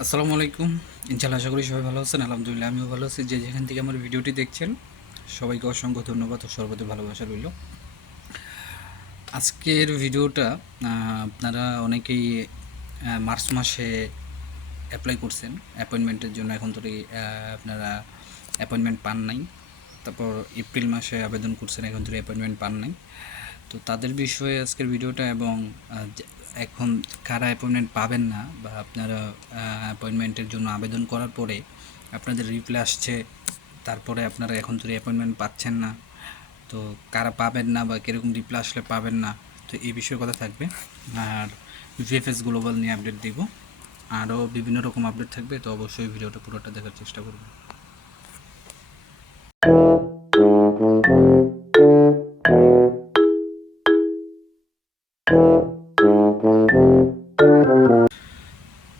আসসালামু আলাইকুম। ইনশাআল্লাহ আশা করি সবাই ভালো আছেন। আলহামদুলিল্লাহ আমিও ভালো আছি। যে যেখান থেকে আমার ভিডিওটি দেখছেন সবাইকে অসংখ্য ধন্যবাদ ও সর্বদা ভালোবাসা রইল। আজকের ভিডিওটা আপনারা অনেকেই মার্চ মাসে অ্যাপ্লাই করছেন অ্যাপয়েন্টমেন্টের জন্য, এখন ধরে আপনারা অ্যাপয়েন্টমেন্ট পান নাই। তারপর এপ্রিল মাসে আবেদন করছেন, এখন ধরে অ্যাপয়েন্টমেন্ট পান নাই। তো তাদের বিষয়ে আজকের ভিডিওটা। এবং এখন কারা অ্যাপয়েন্টমেন্ট পাবেন না, বা আপনারা অ্যাপয়েন্টমেন্টের জন্য আবেদন করার পরে আপনাদের রিপ্লাই আসছে, তারপরে আপনারা এখন ধরে অ্যাপয়েন্টমেন্ট পাচ্ছেন না, তো কারা পাবেন না বা কীরকম রিপ্লাই আসলে পাবেন না, তো এই বিষয়ে কথা থাকবে। আর ভিএফএস গ্লোবাল নিয়ে আপডেট দিব, আরও বিভিন্ন রকম আপডেট থাকবে, তো অবশ্যই ভিডিওটা পুরোটা দেখার চেষ্টা করবেন।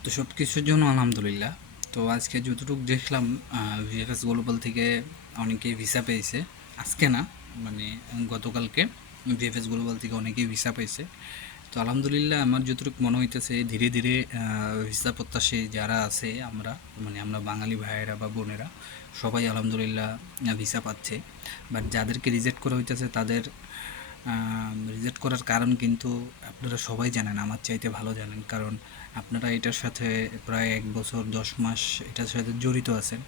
তো সব কিছুর জন্য আলহামদুলিল্লাহ। তো আজকে যতটুকু দেখলাম, ভিএফএস গ্লোবাল থেকে অনেকেই ভিসা পেয়েছে। আজকে না, মানে গতকালকে ভিএফএস গ্লোবাল থেকে অনেকেই ভিসা পেয়েছে। তো আলহামদুলিল্লাহ আমার যতটুকু মনে হইতেছে ধীরে ধীরে ভিসা প্রত্যাশী যারা আছে, আমরা বাঙালি ভাইয়েরা বা বোনেরা সবাই আলহামদুলিল্লাহ ভিসা পাচ্ছে। বাট যাদেরকে রিজেক্ট করা হইতেছে তাদের রিজেক্ট করার কারণ কিন্তু আপনারা সবাই জানেন, আমার চাইতে ভালো জানেন, কারণ আপনারা এটার সাথে প্রায় 1 বছর 10 মাস এটার সাথে জড়িত আছেন।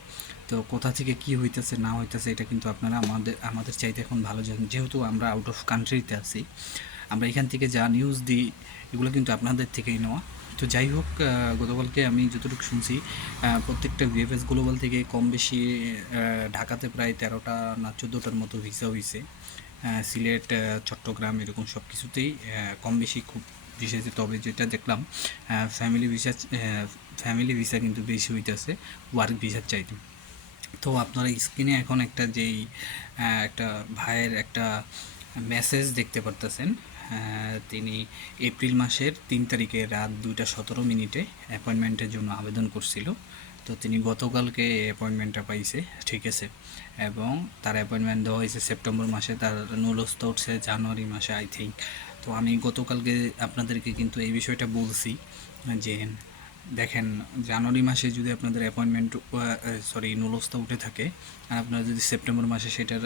তো কোথা থেকে কি হইতেছে না হইতেছে এটা কিন্তু আপনারা আমাদের চাইতে এখন ভালো জানেন, যেহেতু আমরা আউট অফ কান্ট্রিতে আছি। আমরা এখান থেকে যা নিউজ দিই এগুলো কিন্তু আপনাদের থেকেই নেওয়া। তো যাই হোক, গতকালকে আমি যতটুকু শুনছি, প্রত্যেকটা ভিএফএস গ্লোবাল থেকে কম বেশি ঢাকাতে প্রায় 13টা না 14টার মতো ভিসা হয়েছে। সিলেট, চট্টগ্রাম এরকম সব কিছুতেই কম বেশি খুব বিশেষ। তবে যেটা দেখলাম, ফ্যামিলি ভিসা ফ্যামিলি ভিসা কিন্তু বেশি হইতেছে ওয়ার্ক ভিসার চাইতে। তো আপনারা স্ক্রিনে এখন একটা ভাইয়ের একটা মেসেজ দেখতে পারতেছেন। তিনি এপ্রিল মাসের 3 তারিখে রাত 2:17 অ্যাপয়েন্টমেন্টের জন্য আবেদন করছিল। তো তিনি গতকালকে অ্যাপয়েন্টমেন্টটা পাইছে, ঠিক আছে। এবং তার অ্যাপয়েন্টমেন্ট দেওয়া হয়েছে সেপ্টেম্বর মাসে, তার নুলস্থ উঠছে জানুয়ারি মাসে আই থিঙ্ক। তো আমি গতকালকে আপনাদেরকে কিন্তু এই বিষয়টা বলছি যে দেখেন, জানুয়ারি মাসে যদি আপনাদের অ্যাপয়েন্টমেন্ট নুলস্থ উঠে থাকে, আর আপনারা যদি সেপ্টেম্বর মাসে সেটার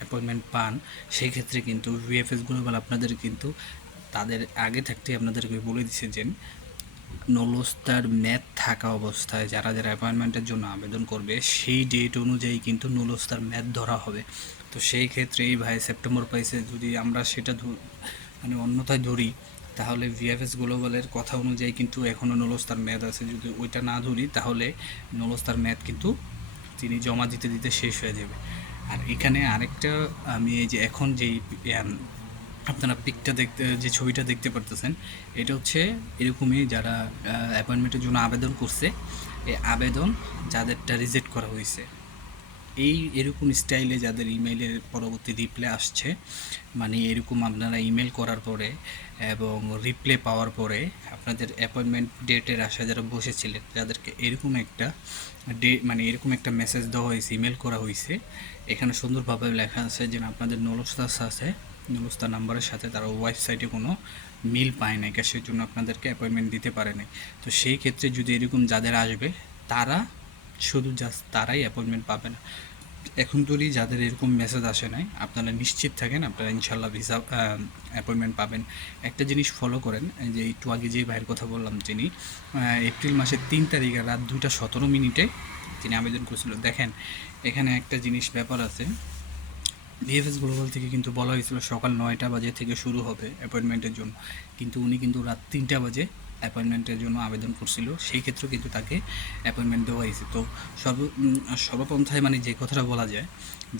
অ্যাপয়েন্টমেন্ট পান, সেই ক্ষেত্রে কিন্তু ভিএফএস গ্লোবাল আপনাদের কিন্তু তাদের আগে থাকতে আপনাদেরকে বলে দিছে যে নুলস্তার ম্যাথ থাকা অবস্থায় যারা যারা অ্যাপয়েন্টমেন্টের জন্য আবেদন করবে সেই ডেট অনুযায়ী কিন্তু নুলস্তার ম্যাথ ধরা হবে। তো সেই ক্ষেত্রে এই ভাই সেপ্টেম্বর পাইছে, যদি আমরা সেটা অন্যথায় ধরি, তাহলে ভিএফএস গ্লোবালের কথা অনুযায়ী কিন্তু এখনও নুলস্তার ম্যাথ আছে। যদি ওইটা না ধরি তাহলে নুলস্তার ম্যাথ কিন্তু তিনি জমা দিতে দিতে শেষ হয়ে যাবে। আর এখানে আরেকটা, আমি এই যে এখন যেই আপনারা পিকটা দেখতে যে ছবিটা দেখতে পারতেছেন, এটা হচ্ছে এরকমই যারা অ্যাপয়েন্টমেন্টের জন্য আবেদন করছে, এই আবেদন যাদেরটা রিজেক্ট করা হয়েছে, এরকম স্টাইলে যাদের ইমেইলের পরবর্তী রিপ্লাই আসছে, মানে এরকম আপনারা ইমেল করার পরে এবং রিপ্লাই পাওয়ার পরে আপনাদের অ্যাপয়েন্টমেন্ট ডেটের আশায় যারা বসেছিলেন, যাদেরকে এরকম একটা মেসেজ দেওয়া হয়েছে, ইমেল করা হয়েছে, এখানে সুন্দরভাবে লেখা আছে যে আপনাদের নুলস্তা নাম্বারের সাথে তারা ওয়েবসাইটে কোনো মিল পায় নাই, ক্যাশের জন্য আপনাদেরকে অ্যাপয়েন্টমেন্ট দিতে পারে নাই। তো সেই ক্ষেত্রে যদি এরকম যাদের আসবে, তারা শুধু জাস্ট তারাই অ্যাপয়েন্টমেন্ট পাবে না। এখন যদি যাদের এরকম মেসেজ আসে নাই, আপনারা নিশ্চিত থাকেন আপনারা ইনশাল্লাহ ভিসা অ্যাপয়েন্টমেন্ট পাবেন। একটা জিনিস ফলো করেন, যে একটু আগে যে ভাইয়ের কথা বললাম, তিনি এপ্রিল মাসের 3 তারিখে রাত 2:17 তিনি আবেদন করেছিল। দেখেন, এখানে একটা জিনিস ব্যাপার আছে, ভিএফএস গ্লোবাল থেকে কিন্তু বলা হয়েছিল সকাল 9টা বাজে থেকে শুরু হবে অ্যাপয়েন্টমেন্টের জন্য, কিন্তু উনি কিন্তু রাত 3টা বাজে অ্যাপয়েন্টমেন্টের জন্য আবেদন করছিল, সেই ক্ষেত্রেও কিন্তু তাকে অ্যাপয়েন্টমেন্ট দেওয়া হয়েছে। তো সর্বপন্থায় যে কথাটা বলা যায়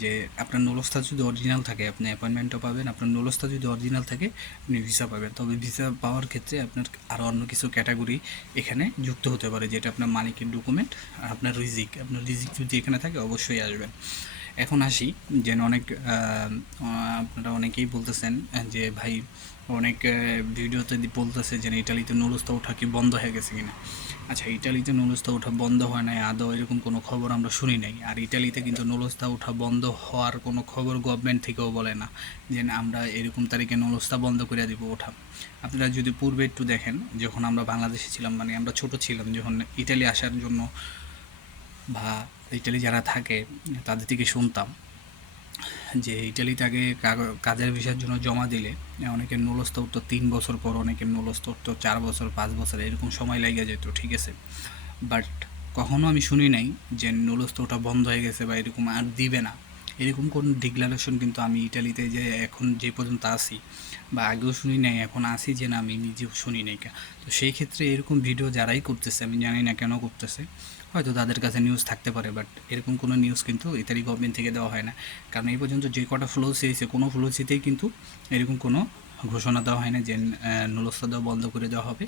যে আপনার নুলস্থা যদি অরিজিনাল থাকে আপনি অ্যাপয়েন্টমেন্টও পাবেন, আপনার নুলস্থা যদি অরিজিনাল থাকে আপনি ভিসা পাবেন। তবে ভিসা পাওয়ার ক্ষেত্রে আপনার আরও অন্য কিছু ক্যাটাগরি এখানে যুক্ত হতে পারে, যেটা আপনার মালিকের ডকুমেন্ট আর আপনার রিজিক যদি এখানে থাকে অবশ্যই আসবেন। এখন আসি যেন অনেক আপনারা অনেকেই বলতেছেন যে ভাই অনেক ভিডিওতে বলতেছে যে ইটালিতে নুলুস্তা ওঠা কি বন্ধ হয়ে গেছে কিনা। আচ্ছা, ইটালিতে নুলুস্তা ওঠা বন্ধ হয় নাই, আদৌ এরকম কোনো খবর আমরা শুনি নাই। আর ইটালিতে কিন্তু নুলুস্তা ওঠা বন্ধ হওয়ার কোনো খবর গভর্নমেন্ট থেকেও বলে না যে আমরা এরকম তারিখে নুলুস্তা বন্ধ করে দিব ওঠা। আপনারা যদি পূর্বে একটু দেখেন, যখন আমরা বাংলাদেশে ছিলাম, মানে আমরা ছোট ছিলাম, যখন ইটালি আসার জন্য বা ইটালি যারা থাকে তাদের থেকে শুনতাম যে ইটালিতে আগে কাজের ভিসার জন্য জমা দিলে অনেকের নুলস্থ উঠতো 3 বছর পর, অনেকের নুলস্থ উঠতো 4 বছর 5 বছর, এরকম সময় লেগে যেত, ঠিক আছে। বাট কখনো আমি শুনি নাই যে নুলস্থ ওটা বন্ধ হয়ে গেছে বা এরকম আর দিবে না, এরকম কোনো ডিক্লারেশন কিন্তু আমি ইটালিতে যে এখন যে পর্যন্ত আসি বা আগেও শুনি নাই, এখন আসি যে না আমি নিজেও শুনি নাই। তো সেই ক্ষেত্রে এরকম ভিডিও যারাই করতেছে, আমি জানি না কেন করতেছে, হয়তো তাদের কাছে নিউজ থাকতে পারে, বাট এরকম কোনো নিউজ কিন্তু ইতালি গভর্নমেন্ট থেকে দেওয়া হয় না। কারণ এই পর্যন্ত যে কটা ফ্লোস হয়েছে, কোনো ফ্লোসিতেই কিন্তু এরকম কোনো ঘোষণা দেওয়া হয় না যে নুলস্থা দেওয়া বন্ধ করে দেওয়া হবে,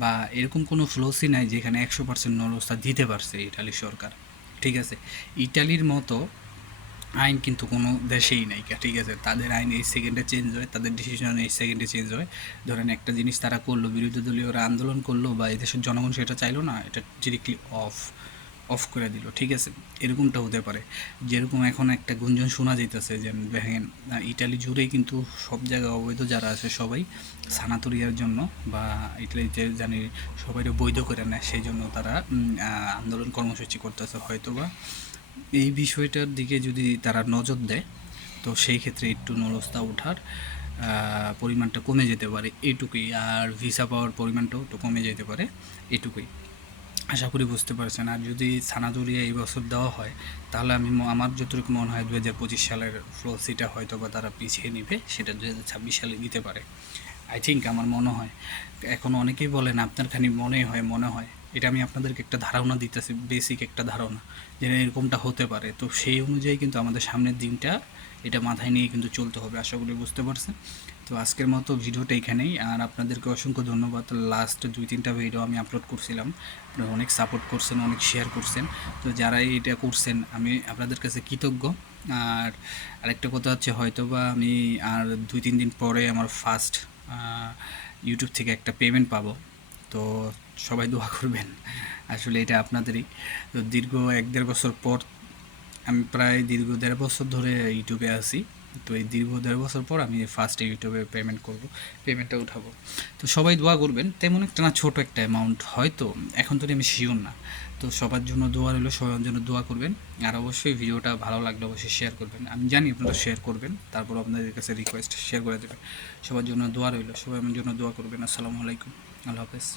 বা এরকম কোনো ফ্লোসই নাই যেখানে 100% নুলস্থা দিতে পারছে ইটালি সরকার, ঠিক আছে। ইটালির মতো আইন কিন্তু কোনো দেশেই নাই, ঠিক আছে। তাদের আইন এই সেকেন্ডে চেঞ্জ হয়, তাদের ডিসিশন এই সেকেন্ডে চেঞ্জ হয়। ধরেন একটা জিনিস তারা করলো, বিরোধী দলীয়রা আন্দোলন করলো বা এই দেশের জনগণ সেটা চাইলো না, এটা ডিরেক্টলি অফ অফ করে দিল, ঠিক আছে। এরকমটা হতে পারে। যেরকম এখন একটা গুঞ্জন শোনা যাইতেছে যে দেখেন ইটালি জুড়েই কিন্তু সব জায়গায় অবৈধ যারা আছে সবাই সানাতরিয়ার জন্য বা ইটালিতে জানি সবাই বৈধ করে নেয়, সেই জন্য তারা আন্দোলন কর্মসূচি করতেছে। হয়তো বা এই বিষয়টার দিকে যদি তারা নজর দেয়, তো সেই ক্ষেত্রে একটু নলস্তা ওঠার পরিমাণটা কমে যেতে পারে, এইটুকুই। আর ভিসা পাওয়ার পরিমাণটাও একটু কমে যেতে পারে, এটুকুই। আশা করি বুঝতে পারছেন। আর যদি সানাদুরিয়া এই বছর দেওয়া হয়, তাহলে আমার যতটুকু মনে হয় 2025 সালের ফ্লোসিটা হয়তো বা তারা পিছিয়ে নেবে, সেটা 2026 সালে দিতে পারে, আই থিঙ্ক, আমার মনে হয়। এখন অনেকেই বলেন আপনার খানি মনে হয়, এটা আমি আপনাদেরকে একটা ধারণা দিতেছি, বেসিক একটা ধারণা যে এরকমটা হতে পারে। তো সেই অনুযায়ী কিন্তু আমাদের সামনের দিনটা এটা মাথায় নিয়ে কিন্তু চলতে হবে, আশা করি বুঝতে পারছেন। তো আজকের মতো ভিডিওটা এখানেই। আর আপনাদেরকে অসংখ্য ধন্যবাদ। লাস্ট 2-3টা ভিডিও আমি আপলোড করছিলাম, আপনারা অনেক সাপোর্ট করছেন, অনেক শেয়ার করছেন। তো যারাই এটা করছেন আমি আপনাদের কাছে কৃতজ্ঞ। আর আরেকটা কথা হচ্ছে, হয়তো বা আমি আর 2-3 দিন পরে আমার ফার্স্ট ইউটিউব থেকে একটা পেমেন্ট পাবো। তো সবাই দোয়া করবেন, আসলে এটা আপনাদেরই। তো দীর্ঘ 1-1.5 বছর পর, আমি প্রায় দীর্ঘ 1.5 বছর ধরে ইউটিউবে আছি। তো এই দীর্ঘ 1.5 বছর পর আমি ফার্স্টে ইউটিউবে পেমেন্ট করব, পেমেন্টটা উঠাবো। তো সবাই দোয়া করবেন, তেমন একটা না, ছোটো একটা অ্যামাউন্ট হয়তো, এখন তো আমি শিওর না। তো সবার জন্য দোয়া রইলো, সবার জন্য দোয়া করবেন। আর অবশ্যই ভিডিওটা ভালো লাগলে অবশ্যই শেয়ার করবেন, আমি জানি আপনারা শেয়ার করবেন, তারপর আপনাদের কাছে রিকোয়েস্ট শেয়ার করে দেবেন। সবার জন্য দোয়া রইলো, সবাই আমার জন্য দোয়া করবেন। আসসালামু আলাইকুম, আল্লাহ হাফেজ।